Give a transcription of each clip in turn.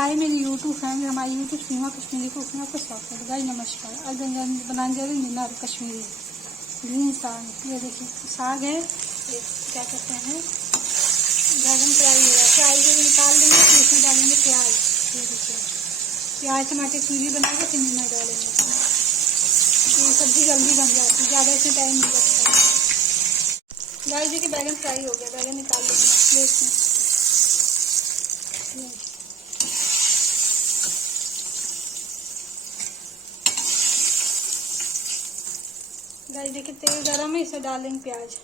हाय मेरी YouTube family, हमारी YouTube सीमा Kashmiri cook में आपका स्वागत है। गाइस नमस्कार। आज बनाने जा रहे हैं मीनार कश्मीरी ग्रीन साग। ये देखिए साग है, ये क्या कहते हैं बैगन फ्राई है। फ्राई को निकाल देंगे, फिर इसमें डालेंगे प्याज। ये देखिए प्याज टमाटर प्यूरी बना के फिर मीनार डालेंगे। तो सब्जी जल्दी बन जाती है, ज़्यादा इसमें टाइम नहीं लगता। गाइस देखिए बैगन फ्राई हो गया, बैगन निकाल देंगे प्लेट में। गाइस देखिए तेल गरम है, इसे डालेंगे प्याज।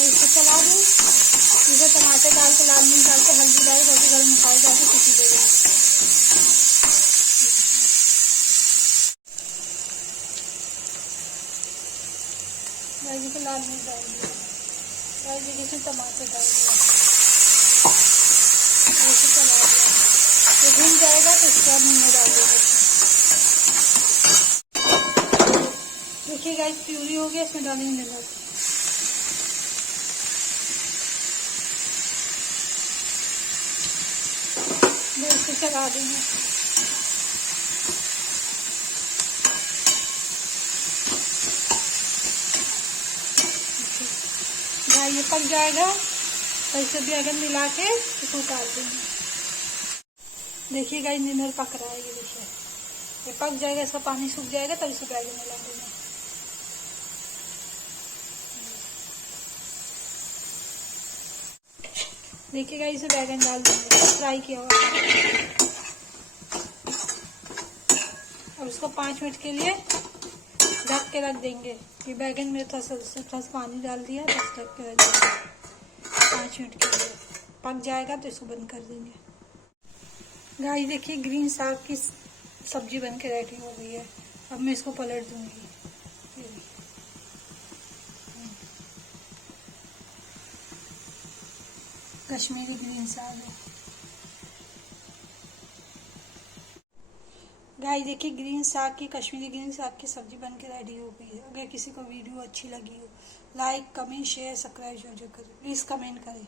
इसे चला दूँ, इसे टमाटर डाल के लाल मिर्च डाल के हल्दी डाल के गरम मसाले डाल के सीटी दे देंगे। गाइस देखिए लाल मिर्च डाल दिया। गाइस देखिए इसमें टमाटर डाल दिया, इसे चला दिया। ये भून जाएगा तो इसके बाद नींबू डाल देंगे। देखिए गाइस प्यूरी हो गया, इसमें डालेंगे नमक। इसे चला देंगे। गाइस ये पक जाएगा तो इसे बैगन मिला के इसको उतार देंगे। देखिए गाइस नींबू पक रहा है, ये देखिए ये पक जाएगा, इसका पानी सूख जाएगा तब इसे बैगन मिला देंगे। देखिए गाइस इसे बैगन डाल देंगे फ्राई किया हुआ। और उसको 5 मिनट के लिए ढक के रख देंगे। ये बैगन में थोड़ा सा पानी डाल दिया, बस ढक के रख देंगे 5 मिनट के लिए। पक जाएगा तो इसको बंद कर देंगे। गाइस देखिए ग्रीन साग की सब्जी बन के रेडी हो गई है। अब मैं इसको पलट दूंगी। कश्मीरी ग्रीन साग है। गाइस देखिए ग्रीन साग की कश्मीरी ग्रीन साग की सब्जी बन के रेडी हो गई है। अगर किसी को वीडियो अच्छी लगी हो, लाइक कमेंट शेयर सब्सक्राइब जरूर करें। प्लीज़ कमेंट करें।